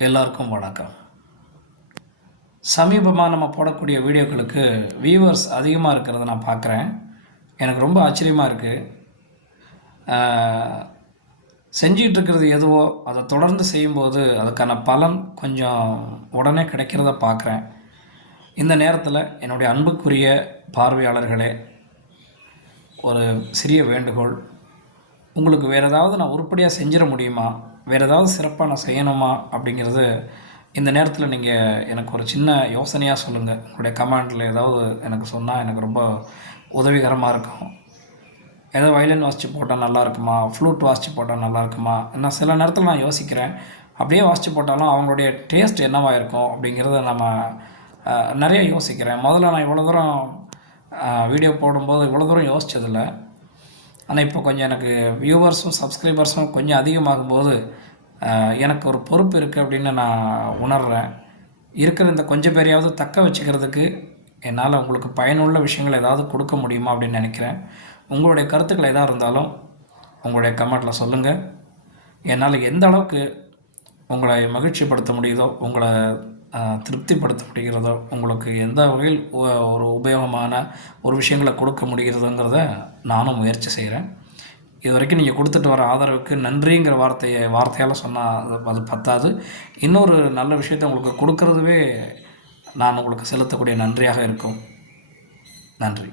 எல்லாருக்கும் வணக்கம். சமீபமாக நம்ம போடக்கூடிய வீடியோக்களுக்கு வியூவர்ஸ் அதிகமாக இருக்கிறத நான் பார்க்குறேன். எனக்கு ரொம்ப ஆச்சரியமாக இருக்குது. செஞ்சிகிட்டு இருக்கிறது எதுவோ அதை தொடர்ந்து செய்யும்போது அதுக்கான பலன் கொஞ்சம் உடனே கிடைக்கிறத பார்க்குறேன். இந்த நேரத்தில் என்னுடைய அன்புக்குரிய பார்வையாளர்களே, ஒரு சிறிய வேண்டுகோள். உங்களுக்கு வேறு ஏதாவது நான் உருப்படியாக செஞ்சிட முடியுமா, வேறு ஏதாவது சிறப்பாக நான் செய்யணுமா அப்படிங்கிறது இந்த நேரத்தில் நீங்கள் எனக்கு ஒரு சின்ன யோசனையாக சொல்லுங்கள். உங்களுடைய கமெண்டில் ஏதாவது எனக்கு சொன்னால் எனக்கு ரொம்ப உதவிகரமாக இருக்கும். ஏதோ வயலின் வாசித்து போட்டால் நல்லா இருக்குமா, ஃப்ளூட் வாசித்து போட்டால் நல்லா இருக்குமா, நான் சில நேரத்தில் நான் யோசிக்கிறேன். அப்படியே வாசித்து போட்டாலும் அவங்களுடைய டேஸ்ட் என்னவாக இருக்கும் அப்படிங்கிறத நம்ம நிறைய யோசிக்கிறேன். முதல்ல நான் இவ்வளோ தூரம் வீடியோ போடும்போது இவ்வளோ தூரம் யோசித்ததில்லை. ஆனால் இப்போ கொஞ்சம் எனக்கு வியூவர்ஸும் சப்ஸ்கிரைபர்ஸும் கொஞ்சம் அதிகமாகும்போது எனக்கு ஒரு பொறுப்பு இருக்குது அப்படின்னு நான் உணர்கிறேன். இருக்கிற இந்த கொஞ்சம் பேரையாவது தக்க வச்சுக்கிறதுக்கு என்னால் உங்களுக்கு பயனுள்ள விஷயங்கள் ஏதாவது கொடுக்க முடியுமா அப்படின்னு நினைக்கிறேன். உங்களுடைய கருத்துக்கள் எதாக இருந்தாலும் உங்களுடைய கமெண்ட்டில் சொல்லுங்கள். என்னால் எந்த அளவுக்கு உங்களை மகிழ்ச்சிப்படுத்த முடியுதோ, உங்களை திருப்திப்படுத்த முடிகிறதோ, உங்களுக்கு எந்த வகையில் ஒரு உபயோகமான ஒரு விஷயங்களை கொடுக்க முடிகிறதுங்கிறத நானும் முயற்சி செய்கிறேன். இது வரைக்கும் நீங்கள் கொடுத்துட்டு வர ஆதரவுக்கு நன்றிங்கிற வார்த்தையால் சொன்னால் அது பத்தாது. இன்னொரு நல்ல விஷயத்தை உங்களுக்கு கொடுக்கறதுவே நான் உங்களுக்கு செலுத்தக்கூடிய நன்றியாக இருக்கும். நன்றி.